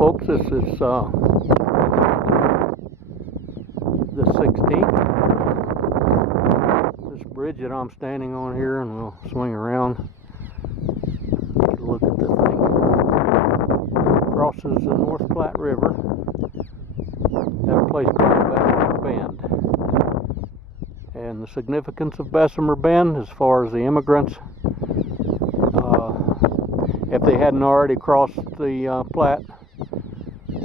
folks, this is the 16th. This bridge that I'm standing on here, and we'll swing around, get a look at the thing. Crosses the North Platte River at a place called Bessemer Bend. And the significance of Bessemer Bend, as far as the immigrants, if they hadn't already crossed the Platte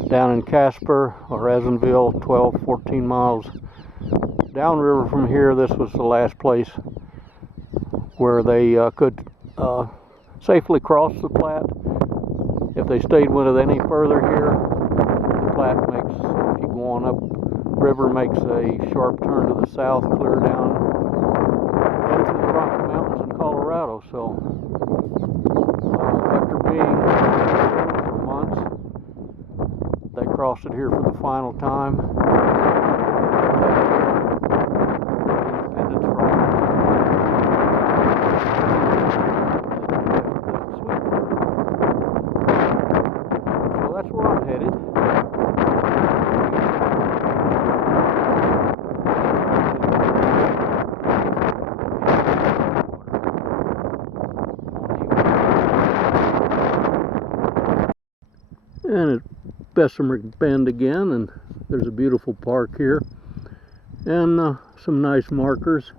down in Casper or Esenville, 12, 14 miles downriver from here, this was the last place where they could safely cross the Platte. If they stayed with it any further here, the Platte makes, if you go on up river, makes a sharp turn to the south, clear down into the Rocky Mountains in Colorado. So after being for months, they crossed it here for the final time. So that's where I'm headed. And it's Bessemer Bend again, and there's a beautiful park here and some nice markers.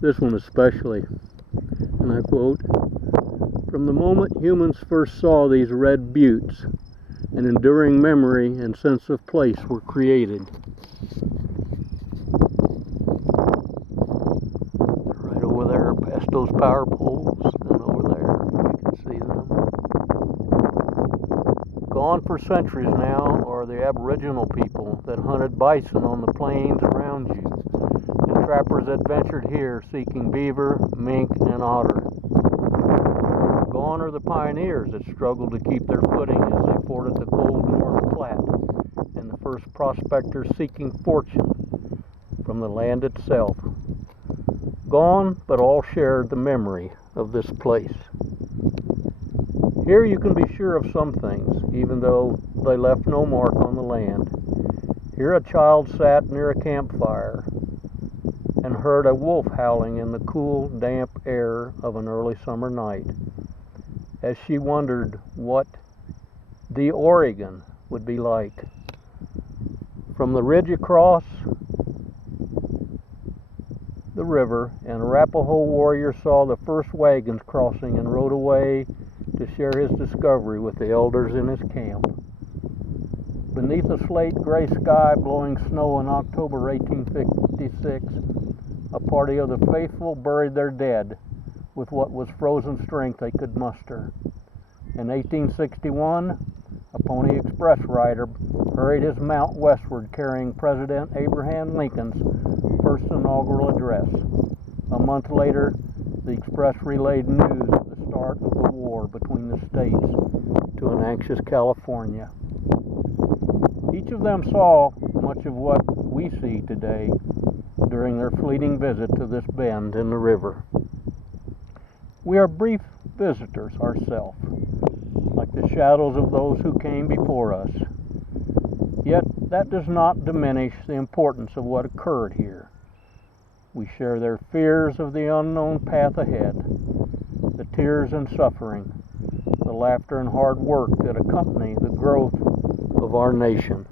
This one especially, and I quote, "From the moment humans first saw these red buttes, an enduring memory and sense of place were created." Right over there past those power poles, and over there you can see them. Gone for centuries now are the Aboriginal people that hunted bison on the plains around you, and trappers that ventured here seeking beaver, mink, and otter. Gone are the pioneers that struggled to keep their footing as they forded the cold North Platte, and the first prospectors seeking fortune from the land itself. Gone, but all shared the memory of this place. Here you can be sure of some things, even though they left no mark on the land. Here a child sat near a campfire and heard a wolf howling in the cool, damp air of an early summer night, as she wondered what the Oregon would be like. From the ridge across the river, an Arapaho warrior saw the first wagons crossing and rode away to share his discovery with the elders in his camp. Beneath a slate gray sky blowing snow in October 1856, a party of the faithful buried their dead with what was frozen strength they could muster. In 1861, a Pony Express rider hurried his mount westward carrying President Abraham Lincoln's first inaugural address. A month later, the Express relayed news of the start of the war between the states to an anxious California. Each of them saw much of what we see today during their fleeting visit to this bend in the river. We are brief visitors ourselves, like the shadows of those who came before us. Yet that does not diminish the importance of what occurred here. We share their fears of the unknown path ahead, the tears and suffering, the laughter and hard work that accompany the growth of our nation.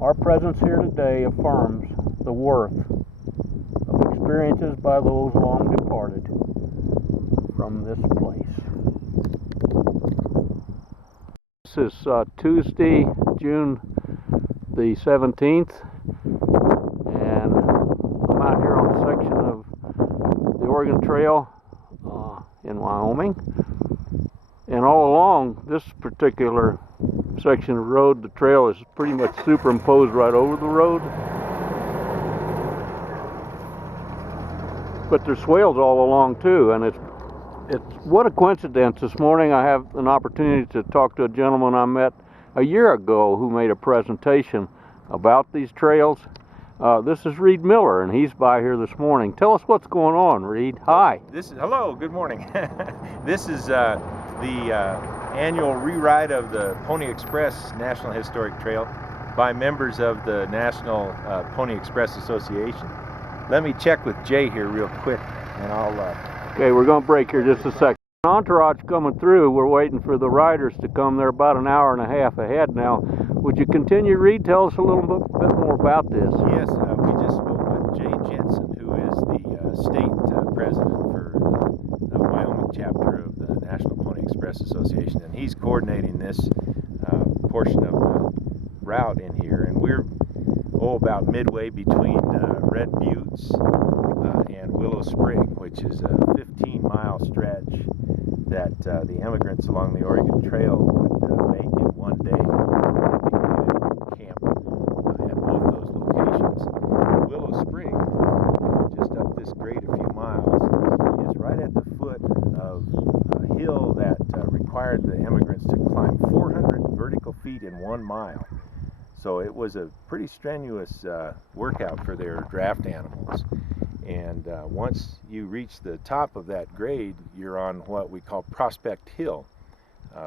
Our presence here today affirms the worth of experiences by those long departed from this place. This is Tuesday, June the 17th, and I'm out here on a section of the Oregon Trail in Wyoming. And all along this particular section of road, the trail is pretty much superimposed right over the road. But there's swales all along too, and it's what a coincidence. This morning I have an opportunity to talk to a gentleman I met a year ago who made a presentation about these trails. This is Reed Miller, and he's by here this morning. Tell us what's going on, Reed. Hi. Hello, good morning. This is the annual rewrite of the Pony Express National Historic Trail by members of the National Pony Express Association. Let me check with Jay here real quick, and I'll... Okay, we're going to break here just a second. Entourage coming through. We're waiting for the riders to come. They're about an hour and a half ahead now. Would you continue, Reed? Tell us a little bit more about this. Yes, we just spoke with Jay Jensen, who is the state president for the Wyoming chapter of the National Pony Express Association, and he's coordinating this portion of the route in here. And we're about midway between Red Buttes and Willow Springs, which is a 15-mile stretch that the immigrants along the Oregon Trail would make in one day. Typically, camp at both those locations. Willow Springs, just up this grade a few miles, is right at the foot of a hill that required the immigrants to climb 400 vertical feet in 1 mile. So it was a pretty strenuous workout for their draft animals. And once you reach the top of that grade, you're on what we call Prospect Hill.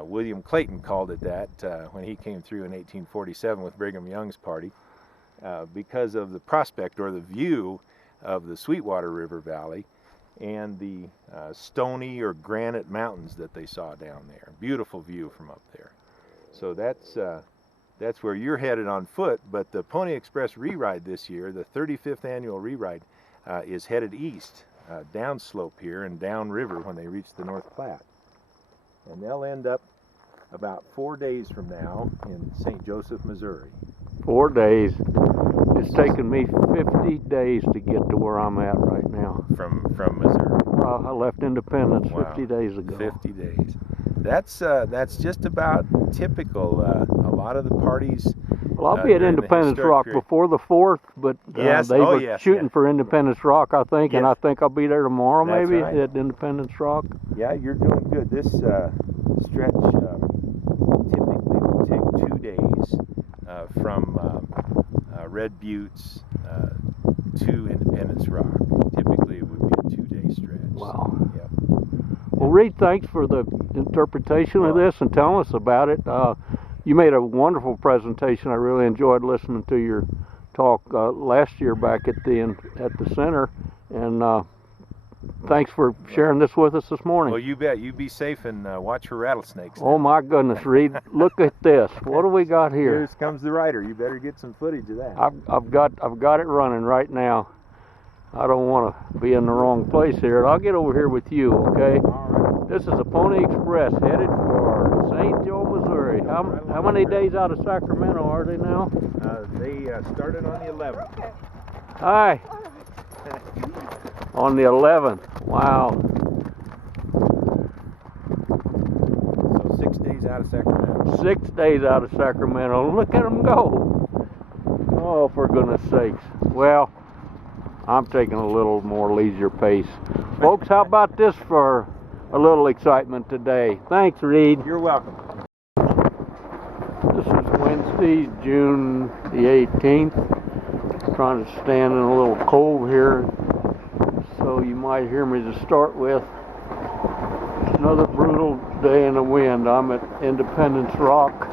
William Clayton called it that when he came through in 1847 with Brigham Young's party, because of the prospect, or the view, of the Sweetwater River Valley and the stony or granite mountains that they saw down there. Beautiful view from up there. So that's where you're headed on foot, but the Pony Express Reride this year, the 35th annual Reride, is headed east, downslope here and downriver when they reach the North Platte. And they'll end up about 4 days from now in St. Joseph, Missouri. 4 days. It's taken me 50 days to get to where I'm at right now. From Missouri? I left Independence Wow. 50 days ago. 50 days. That's just about typical. A lot of the parties... Well, I'll be at Independence Rock before the 4th, but yes. they were shooting for Independence Rock, I think, and I think I'll be there tomorrow. That's maybe right. At Independence Rock. Yeah, you're doing good. This stretch typically would take 2 days from Red Buttes to Independence Rock. Typically it would be a 2-day stretch. Wow. Yep. Well, Reed, thanks for the interpretation of this and telling us about it. You made a wonderful presentation. I really enjoyed listening to your talk last year back at the center, and thanks for sharing this with us this morning. Well, you bet. You be safe and watch for rattlesnakes. Oh my goodness, Reed! Look at this. What do we got here? Here comes the rider. You better get some footage of that. I've got it running right now. I don't want to be in the wrong place here. I'll get over here with you, okay? All right. This is a Pony Express headed for St. Joe, Missouri. How many days out of Sacramento are they now? They started on the 11th. Okay. Hi. On the 11th. Wow. So 6 days out of Sacramento. 6 days out of Sacramento. Look at them go. Oh, for goodness sakes. Well, I'm taking a little more leisure pace. Folks, how about this for a little excitement today? Thanks, Reed. You're welcome. This is Wednesday, June the 18th. Trying to stand in a little cove here, so you might hear me to start with. Another brutal day in the wind. I'm at Independence Rock.